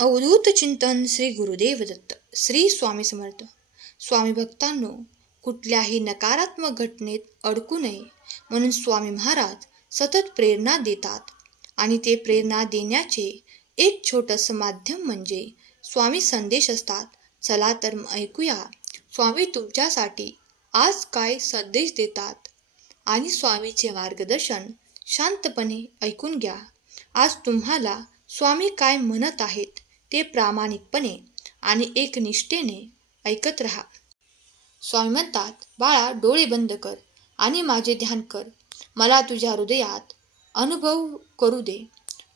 अवधूत चिंतन श्री गुरुदेव दत्त श्री स्वामी समर्थ. स्वामी भक्तांनो कुठल्याही नकारात्मक घटनेत अडकू नये म्हणून स्वामी महाराज सतत प्रेरणा देतात आणि ते प्रेरणा देण्याचे एक छोटंसं माध्यम म्हणजे स्वामी संदेश असतात. चला तर ऐकूया स्वामी तुमच्यासाठी आज काय संदेश देतात? आणि स्वामीचे मार्गदर्शन शांतपणे ऐकून घ्या. आज तुम्हाला स्वामी काय म्हणत आहेत? ते प्रामाणिकपणे आणि एकनिष्ठेने ऐकत राहा. स्वामी म्हणतात बाळा डोळे बंद कर आणि माझे ध्यान कर. मला तुझ्या हृदयात अनुभव करू दे.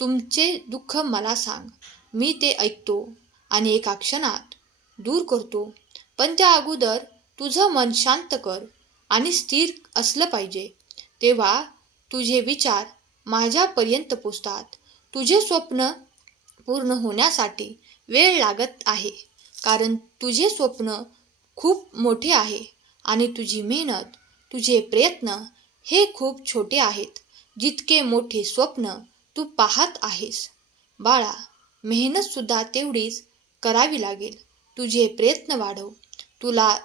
तुमचे दुःख मला सांग. मी ते ऐकतो आणि एका क्षणात दूर करतो. पण त्या अगोदर तुझं मन शांत कर आणि स्थिर असलं पाहिजे. तेव्हा तुझे विचार माझ्यापर्यंत पोचतात. तुझे स्वप्न पूर्ण होण्यासाठी वेळ लागत आहे. कारण तुझे स्वप्न खूप मोठे आहे आणि तुझी मेहनत तुझे प्रयत्न हे खूप छोटे आहेत. जितके मोठे स्वप्न तू पाहत आहेस. बाळा मेहनतसुद्धा तेवढीच करावी लागेल. तुझे प्रयत्न वाढव. तुला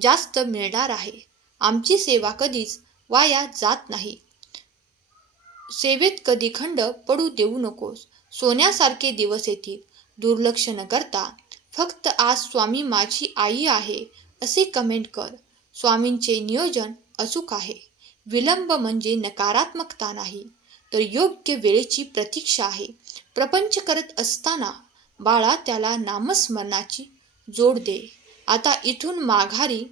जास्त मिळणार आहे. आमची सेवा कधीच वाया जात नाही. सेवेत कधी खंड पडू देऊ नकोस. सोन्यासारखे दिवस येतील. दुर्लक्ष न करता फक्त आज स्वामी माझी आई आहे असे कमेंट कर. स्वामींचे नियोजन अचूक आहे. विलंब म्हणजे नकारात्मकता नाही तर योग्य वेळेची प्रतीक्षा आहे. प्रपंच करत असताना बाळा त्याला नामस्मरणाची जोड दे. आता इथून माघारी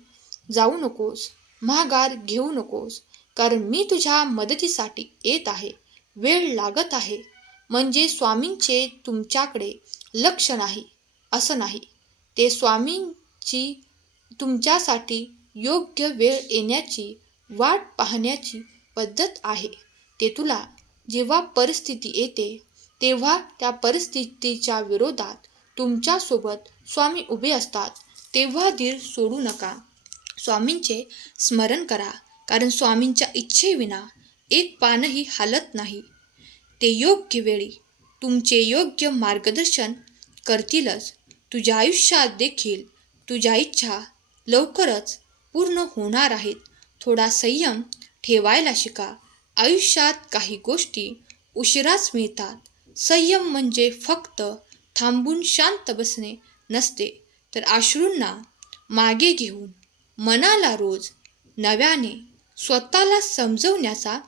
जाऊ नकोस माघार घेऊ नकोस कारण मी तुझ्या मदतीसाठी येत आहे. वेळ लागत आहे. म्हणजे स्वामींचे तुमच्याकडे लक्ष नाही असं नाही. ते स्वामींची तुमच्यासाठी योग्य वेळ येण्याची वाट पाहण्याची पद्धत आहे. ते तुला जेव्हा परिस्थिती येते तेव्हा त्या परिस्थितीच्या विरोधात तुमच्यासोबत स्वामी उभे असतात. तेव्हा धीर सोडू नका. स्वामींचे स्मरण करा कारण स्वामींच्या इच्छेविना एक पानही हालत नाही. ते योग्य वेळी तुमचे योग्य मार्गदर्शन करतीलच. तुझ्या आयुष्यात देखील तुझ्या इच्छा लवकरच पूर्ण होणार आहेत. थोडा संयम ठेवायला शिका. आयुष्यात काही गोष्टी उशिराच मिळतात. संयम म्हणजे फक्त थांबून शांत बसणे नसते तर अश्रूंना मागे घेऊन मनाला रोज नव्याने स्वतःला समजवण्याचा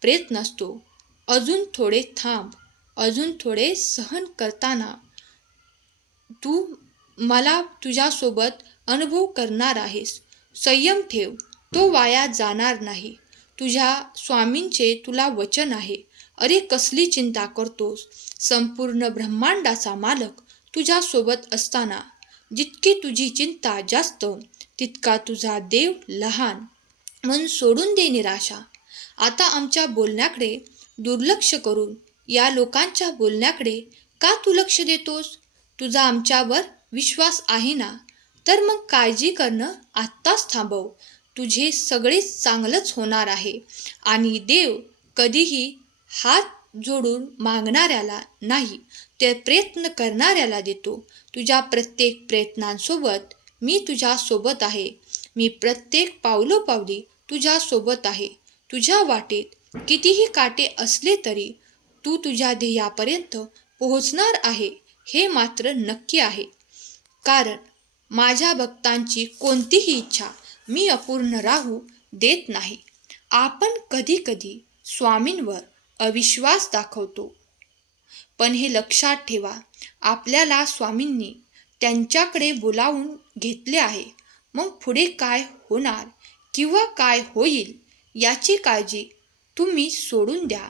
प्रयत्न असतो. अजून थोडे थांब अजून थोडे सहन करताना. तू मला तुझ्यासोबत अनुभव करणार आहेस. संयम ठेव तो वाया जाणार नाही. तुझ्या स्वामींचे तुला वचन आहे. अरे कसली चिंता करतोस? संपूर्ण ब्रह्मांडाचा मालक तुझ्यासोबत असताना. जितकी तुझी चिंता जास्त तितका तुझा देव लहान. मन सोडून दे निराशा. आता आमच्या बोलण्याकडे दुर्लक्ष करून या लोकांच्या बोलण्याकडे का तू लक्ष देतोस? तुझा आमच्यावर विश्वास आहे ना? तर मग काळजी करणं आत्ताच थांबव. तुझे सगळेच चांगलंच होणार आहे. आणि देव कधीही हात जोडून मागणाऱ्याला नाही ते प्रयत्न करणाऱ्याला देतो. तुझ्या प्रत्येक प्रयत्नांसोबत मी तुझ्यासोबत आहे. मी प्रत्येक पावलोपावली तुझ्यासोबत आहे. तुझ्या वाटेत कितीही काटे असले तरी तू तुझ्या ध्येयापर्यंत पोहोचणार आहे हे मात्र नक्की आहे. कारण माझ्या भक्तांची कोणतीही इच्छा मी अपूर्ण राहू देत नाही. आपण कधी कधी स्वामींवर अविश्वास दाखवतो. पण हे लक्षात ठेवा आपल्याला स्वामींनी त्यांच्याकडे बोलावून घेतले आहे. मग पुढे काय होणार किंवा काय होईल याची काळजी तुम्ही सोडून द्या.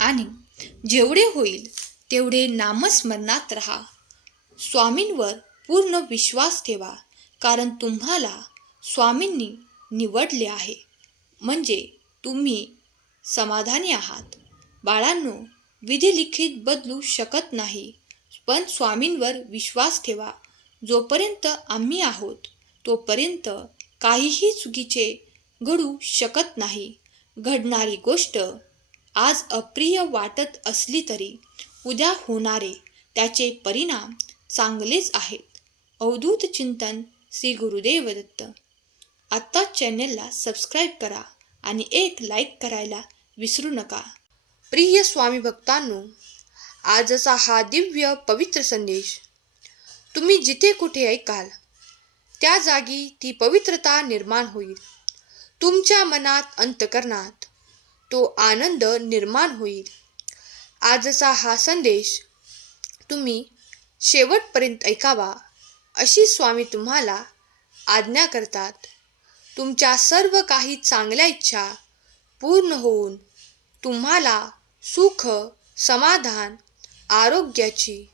आणि जेवढे होईल तेवढे नामस्मरणात राहा. स्वामींवर पूर्ण विश्वास ठेवा कारण तुम्हाला स्वामींनी निवडले आहे. म्हणजे तुम्ही समाधानी आहात. बाळांनो विधिलिखित बदलू शकत नाही पण स्वामींवर विश्वास ठेवा. जोपर्यंत आम्ही आहोत तोपर्यंत काहीही चुकीचे घडू शकत नाही. घडणारी गोष्ट आज अप्रिय वाटत असली तरी उद्या होणारे त्याचे परिणाम चांगलेच आहेत. अवधूत चिंतन श्री गुरुदेव दत्त. आत्ता चॅनेलला सबस्क्राईब करा आणि एक लाईक करायला विसरू नका. प्रिय स्वामी भक्तांनो आजचा हा दिव्य पवित्र संदेश तुम्ही जिथे कुठे ऐकाल त्या जागी ती पवित्रता निर्माण होईल. तुमच्या मनात अंतकरणात तो आनंद निर्माण होईल. आजचा हा संदेश तुम्ही शेवटपर्यंत ऐकावा अशी स्वामी तुम्हाला आज्ञा करतात. तुमच्या सर्व काही चांगल्या इच्छा पूर्ण होऊन तुम्हाला सुख समाधान आरोग्याची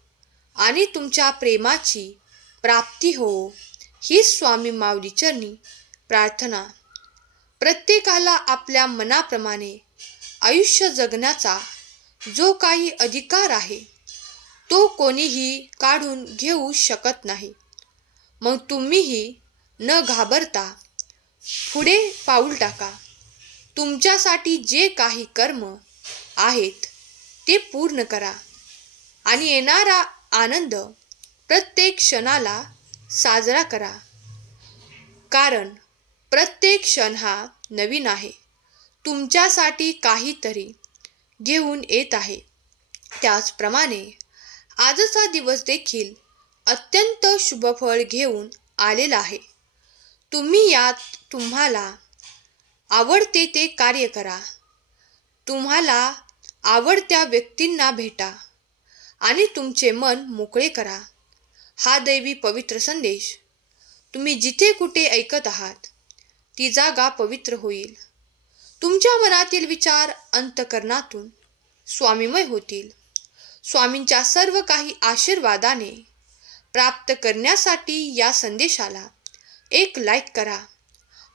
आणि तुमच्या प्रेमाची प्राप्ती हो ही स्वामी माऊलीचरणी प्रार्थना. प्रत्येकाला आपल्या मनाप्रमाणे आयुष्य जगण्याचा जो काही अधिकार आहे तो कोणीही काढून घेऊ शकत नाही. मग तुम्हीही न घाबरता पुढे पाऊल टाका. तुमच्यासाठी जे काही कर्म आहेत ते पूर्ण करा. आणि येणारा आनंद प्रत्येक क्षणाला साजरा करा. कारण प्रत्येक क्षण हा नवीन आहे. तुमच्यासाठी काहीतरी घेऊन येत आहे. त्याचप्रमाणे आजचा दिवस देखील अत्यंत शुभफळ घेऊन आलेला आहे. तुम्ही यात तुम्हाला आवडते ते कार्य करा. तुम्हाला आवडत्या व्यक्तींना भेटा आणि तुमचे मन मोकळे करा. हा दैवी पवित्र संदेश तुम्ही जिथे कुठे ऐकत आहात ती जागा पवित्र होईल. तुमच्या मनातील विचार अंतकरणातून स्वामीमय होतील. स्वामींच्या सर्व काही आशीर्वादाने प्राप्त करण्यासाठी या संदेशाला एक लाईक करा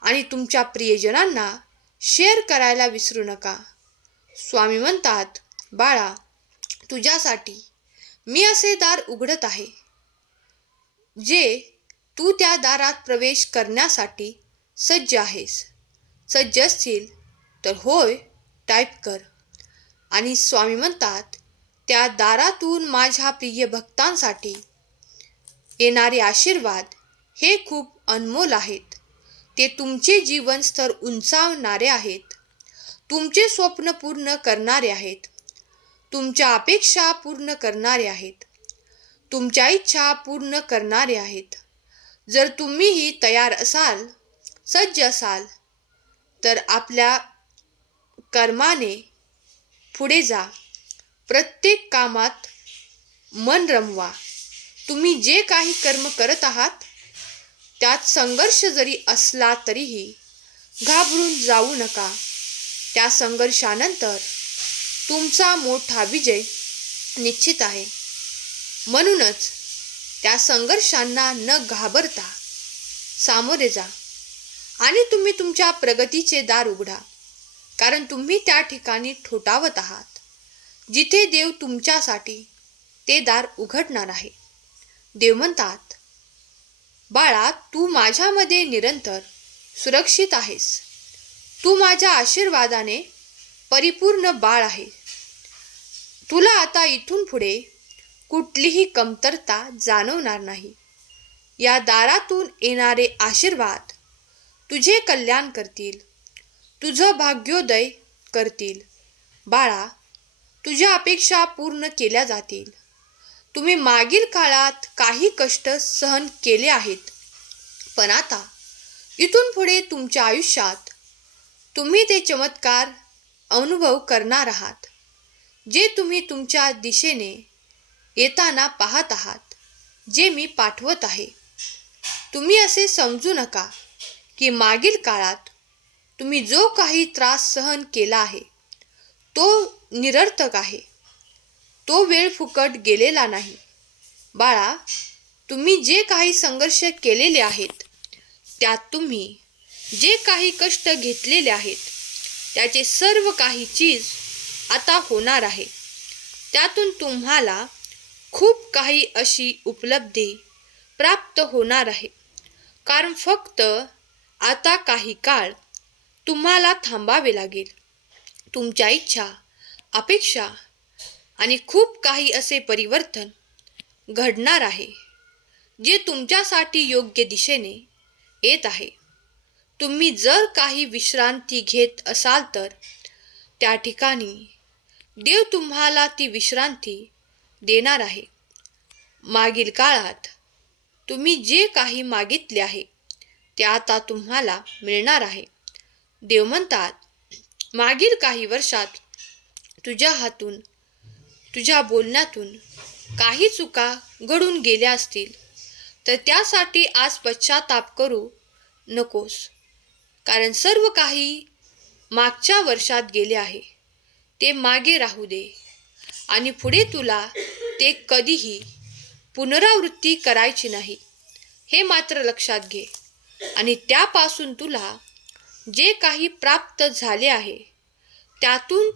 आणि तुमच्या प्रियजनांना शेअर करायला विसरू नका. स्वामी म्हणतात बाळा तुझ्यासाठी मी असे दार उघडत आहे जे तू त्या दारात प्रवेश करण्यासाठी सज्ज आहेस. सज्ज असतील तर होय टाईप कर. आणि स्वामी म्हणतात त्या दारातून माझ्या प्रिय भक्तांसाठी येणारे आशीर्वाद हे खूप अनमोल आहेत. ते तुमचे जीवन स्तर उंचावणारे आहेत. तुमचे स्वप्न पूर्ण करणारे आहेत. तुमच्या अपेक्षा पूर्ण करणारे आहेत. तुमच्या इच्छा पूर्ण करणारे आहेत. जर तुम्हीही तयार असाल सज्ज असाल तर आपल्या कर्माने पुढे जा. प्रत्येक कामात मन रमवा. तुम्ही जे काही कर्म करत आहात त्यात संघर्ष जरी असला तरीही घाबरून जाऊ नका. त्या संघर्षानंतर तुमचा मोठा विजय निश्चित आहे. म्हणूनच त्या संघर्षांना न घाबरता सामोरे जा. आणि तुम्ही तुमच्या प्रगतीचे दार उघडा कारण तुम्ही त्या ठिकाणी ठोठावत आहात. जिथे देव तुमच्यासाठी ते दार उघडणार आहे. देव म्हणतात बाळा तू माझ्यामध्ये निरंतर सुरक्षित आहेस. तू माझ्या आशीर्वादाने परिपूर्ण बाळ आहे. तुला आता इथून पुढे कुठलीही कमतरता जाणवणार नाही. या दारातून येणारे आशीर्वाद तुझे कल्याण करतील. तुझं भाग्योदय करतील. बाळा तुझ्या अपेक्षा पूर्ण केल्या जातील. तुम्ही मागील काळात काही कष्ट सहन केले आहेत. पण आता इथून पुढे तुमच्या आयुष्यात तुम्ही ते चमत्कार अनुभव करणार आहात जे तुम्ही तुमच्या दिशेने येताना पाहत आहात जे मी पाठवत आहे. तुम्ही असे समजू नका. की मागील काळात तुम्ही जो काही त्रास सहन केला आहे तो निरर्थक आहे. तो वेळ फुकट गेलेला नाही. बाळा तुम्ही जे काही संघर्ष केलेले आहेत त्यात तुम्ही जे काही कष्ट घेतलेले आहेत त्याचे सर्व काही चीज आता होणार आहे. त्यातून तुम्हाला खूप काही अशी उपलब्धी प्राप्त होणार आहे. कारण फक्त आता काही काळ तुम्हाला थांबावे लागेल. तुमच्या इच्छा अपेक्षा आणि खूप काही असे परिवर्तन घडणार आहे जे तुमच्यासाठी योग्य दिशेने येत आहे. तुम्ही जर काही विश्रांती घेत असाल तर त्या ठिकाणी देव तुम्हाला ती विश्रांती देणार आहे. मागील काळात तुम्ही जे काही मागितले आहे ते आता तुम्हाला मिळणार आहे. देव म्हणतात मागील काही वर्षात तुझ्या हातून तुझ्या बोलण्यातून काही चुका घडून गेल्या असतील तर त्यासाठी आज पश्चाताप करू नकोस. कारण सर्व काही मागच्या वर्षात गेले आहे. ते मागे राहू दे. आणि पुढे तुला ते कधीही पुनरावृत्ती करायची नाही. हे मात्र लक्षात घे. आणि त्यापासून तुला जे काही प्राप्त झाले आहे त्यातून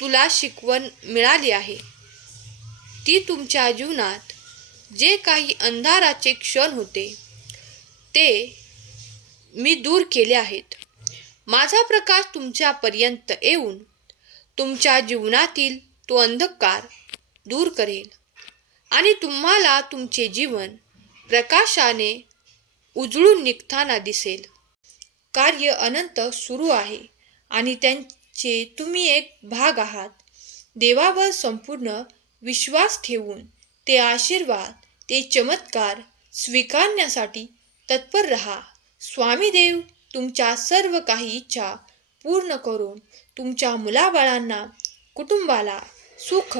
तुला शिकवण मिळाली आहे. ती तुमच्या जीवनात जे काही अंधाराचे क्षण होते ते मी दूर केले आहेत. माझा प्रकाश तुमच्यापर्यंत येऊन तुमच्या जीवनातील तो अंधकार दूर करेल आणि तुम्हाला तुमचे जीवन प्रकाशाने उजळून निघताना दिसेल. कार्य अनंत सुरू आहे आणि त्यांचे तुम्ही एक भाग आहात. देवावर संपूर्ण विश्वास ठेवून ते आशीर्वाद ते चमत्कार स्वीकारण्यासाठी तत्पर रहा. स्वामी देव तुमच्या सर्व काही इच्छा पूर्ण करून तुमच्या मुलाबाळांना कुटुंबाला सुख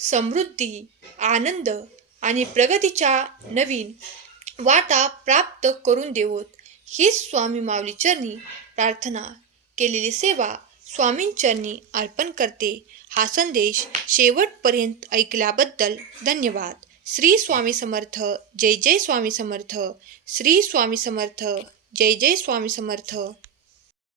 समृद्धी आनंद आणि प्रगतीच्या नवीन वाटा प्राप्त करून देवोत. हीच स्वामी माऊलीचरणी प्रार्थना. केलेली सेवा स्वामींचरणी अर्पण करते. हा संदेश शेवटपर्यंत ऐकल्याबद्दल धन्यवाद. श्री स्वामी समर्थ. जय जय स्वामी समर्थ. श्री स्वामी समर्थ. जय जय स्वामी समर्थ.